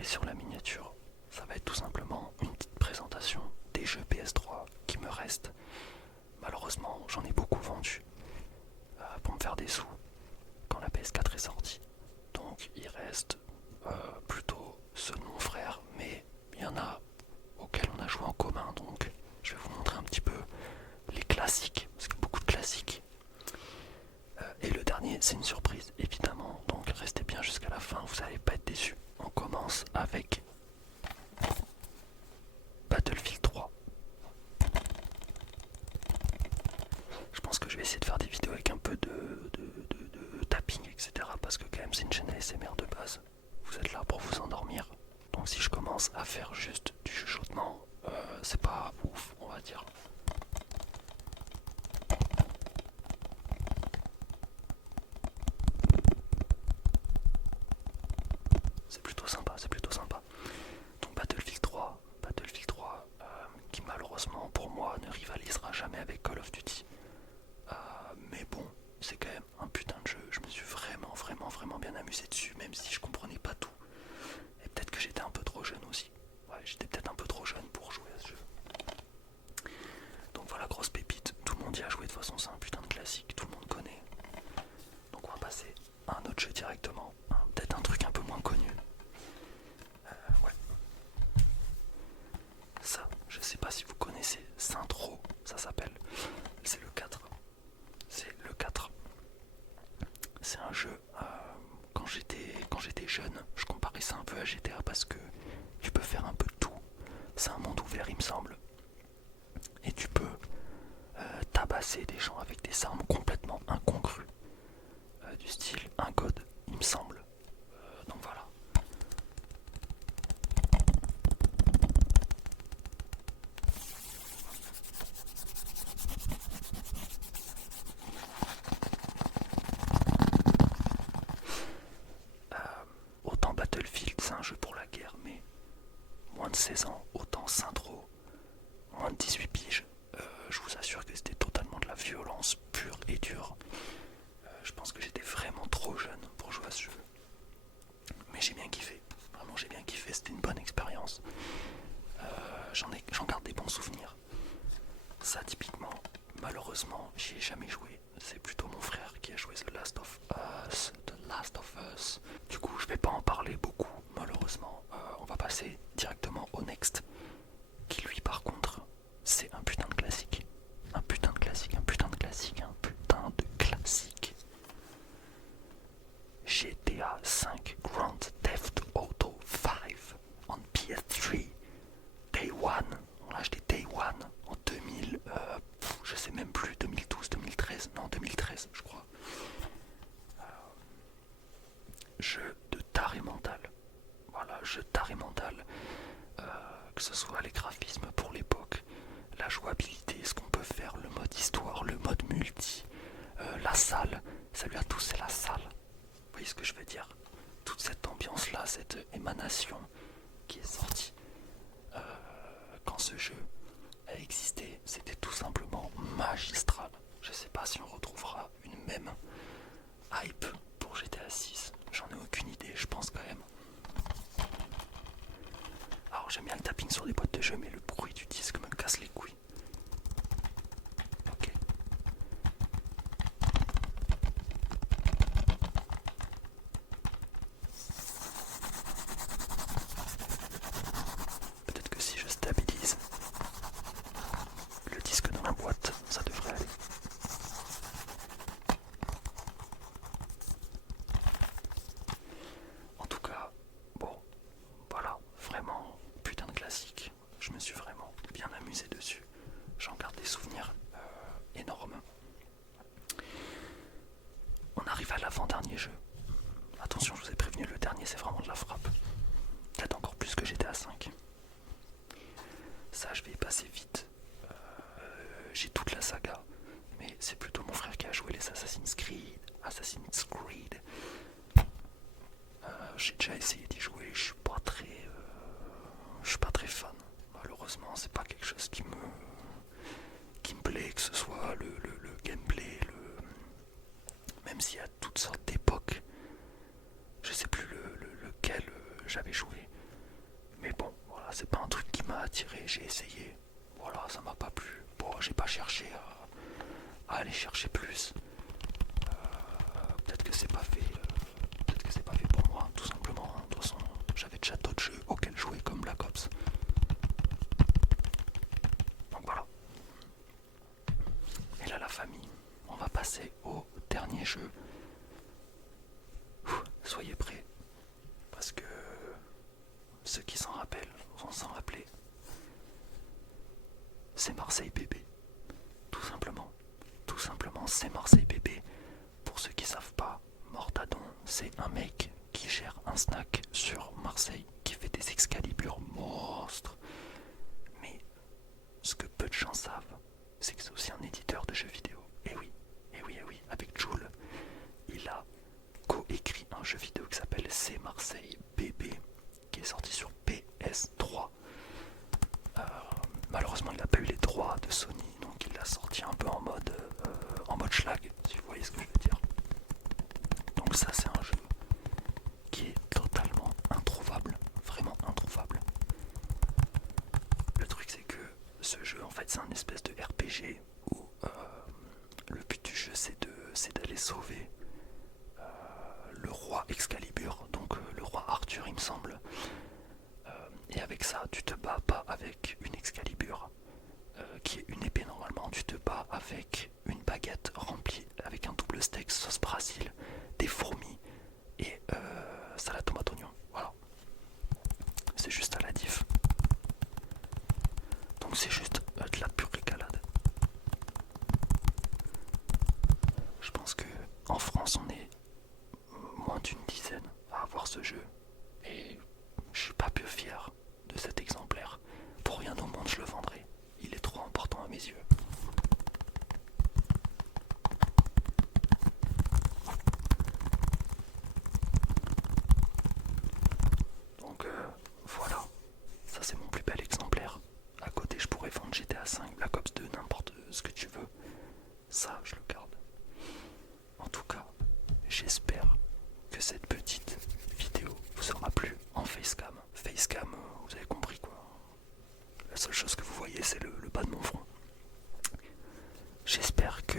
Et sur la miniature, ça va être tout simplement une petite présentation des jeux PS3 qui me restent. Malheureusement, j'en ai beaucoup vendu pour me faire des sous quand la PS4 est sortie. Donc il reste plutôt ceux de mon frère, mais il y en a auxquels on a joué en commun. Donc je vais vous montrer un petit peu les classiques, parce qu'il y a beaucoup de classiques. Et le dernier, c'est une surprise, évidemment. Donc restez bien jusqu'à la fin, vous n'allez pas être déçus. On commence avec Battlefield 3. Je pense que je vais essayer de faire des vidéos avec un peu de tapping, etc. Parce que quand même c'est une chaîne ASMR de base. Vous êtes là pour vous endormir. Donc si je commence à faire juste du chuchotement, c'est pas ouf, on va dire. C'est plutôt sympa, c'est plutôt sympa. Donc Battlefield 3 qui malheureusement pour moi ne rivalisera jamais avec Call of Duty. Mais bon, c'est quand même un putain de jeu. Je me suis vraiment bien amusé dessus, même si je comprenais pas tout. Et peut-être que j'étais un peu trop jeune aussi. Ouais, j'étais peut-être un peu trop jeune pour jouer à ce jeu. Donc voilà, grosse pépite. Tout le monde y a joué, de toute façon, c'est un putain de classique. Tout le monde connaît. Donc on va passer à un autre jeu directement. Peut-être un truc un peu moins connu. Ouais. Ça, je sais pas si vous connaissez. Saint-Tro, ça s'appelle. C'est le 4. C'est le 4. C'est un jeu, quand j'étais jeune, je comparais ça un peu à GTA parce que tu peux faire un peu de tout. C'est un monde ouvert, il me semble. Et tu peux tabasser des gens avec des armes complètement incongrues. Du style un code, il me semble. Donc voilà. Autant Battlefield, c'est un jeu pour la guerre, mais moins de 16 ans, autant Saint-Tro, moins de 18 piges. Je vous assure que c'était totalement de la violence pure et dure. Je pense que j'étais vraiment trop jeune pour jouer à ce jeu. Mais j'ai bien kiffé. Vraiment, j'ai bien kiffé. C'était une bonne expérience. J'en garde des bons souvenirs. Ça, typiquement, malheureusement, j'y ai jamais joué. C'est plutôt mon frère qui a joué The Last of Us. The Last of Us. Du coup, je vais pas en parler beaucoup, malheureusement. On va passer directement au next. Qui, lui, par contre, c'est un putain de classique. Un putain de classique, un putain de classique, un putain de classique. GTA 5 Grand Theft Auto 5 en PS3 Day One. On l'a acheté Day One en 2000, je sais même plus, 2012, 2013, non 2013 je crois. Jeu de taré mental. Voilà, jeu de taré mental. Que ce soit les graphismes pour l'époque, la jouabilité, ce qu'on peut faire, le mode histoire, le mode multi, la salle. Salut à tous, c'est la salle. Vous voyez ce que je veux dire? Toute cette ambiance-là, cette émanation qui est sortie quand ce jeu a existé, c'était tout simplement magistral. Je sais pas si on retrouvera une même hype pour GTA 6. J'en ai aucune idée, je pense quand même. Alors j'aime bien le tapping sur les boîtes de jeu, mais le bruit du disque me casse les couilles. Ok. Peut-être que si je stabilise le disque dans la boîte, ça devrait aller. En tout cas, bon, voilà, vraiment putain de classique. Je me suis vraiment Mais bon, voilà, c'est pas un truc qui m'a attiré, j'ai essayé. Voilà, ça m'a pas plu. Bon, j'ai pas cherché à aller chercher plus. Peut-être que c'est pas fait. Peut-être que c'est pas fait pour moi, tout simplement. De toute façon, j'avais déjà d'autres jeux auxquels jouer comme Black Ops. Donc voilà. Et là, la famille, on va passer au dernier jeu. Soyez prêts, parce que ceux qui s'en rappellent vont s'en rappeler. C'est Marseille bébé, tout simplement. Tout simplement, c'est Marseille bébé. Pour ceux qui savent pas, Mortadon, c'est un mec qui gère un snack sur Marseille, qui fait des Excalibur monstres. Mais ce que peu de gens savent, c'est que c'est aussi un éditeur de jeux vidéo. Et oui, et oui, et oui, avec Joule, il a co-écrit un jeu vidéo qui s'appelle C'est Marseille bébé, qui est sorti sur PS3. Malheureusement, il n'a pas eu les droits de Sony, donc il l'a sorti un peu en mode schlag, si vous voyez ce que je veux dire. Donc ça, c'est un jeu qui est totalement introuvable, vraiment introuvable. Le truc, c'est que ce jeu, en fait, c'est un espèce de RPG où le but du jeu, c'est d'aller sauver le roi Excalibur, donc le roi Arthur, il me semble. Et avec ça, tu te bats pas avec une Excalibur, qui est une épée normalement, tu te bats avec une baguette remplie avec un double steak, sauce Brésil, des fourmis et salade tomate oignon. Voilà. C'est juste à la diff. Donc c'est juste de la pure régalade. Je pense que en France on est moins d'une dizaine à avoir ce jeu. Et je suis pas peu fier de cet exemplaire. Pour rien au monde je le vendrai. Il est trop important à mes yeux. Donc voilà, ça c'est mon plus bel exemplaire. À côté je pourrais vendre GTA 5, Black Ops 2, n'importe ce que tu veux. Ça je le garde. En tout cas, j'espère que cette petite vidéo vous aura plu en facecam. Facecam, vous avez compris quoi. La seule chose que vous voyez c'est le bas de mon front. J'espère que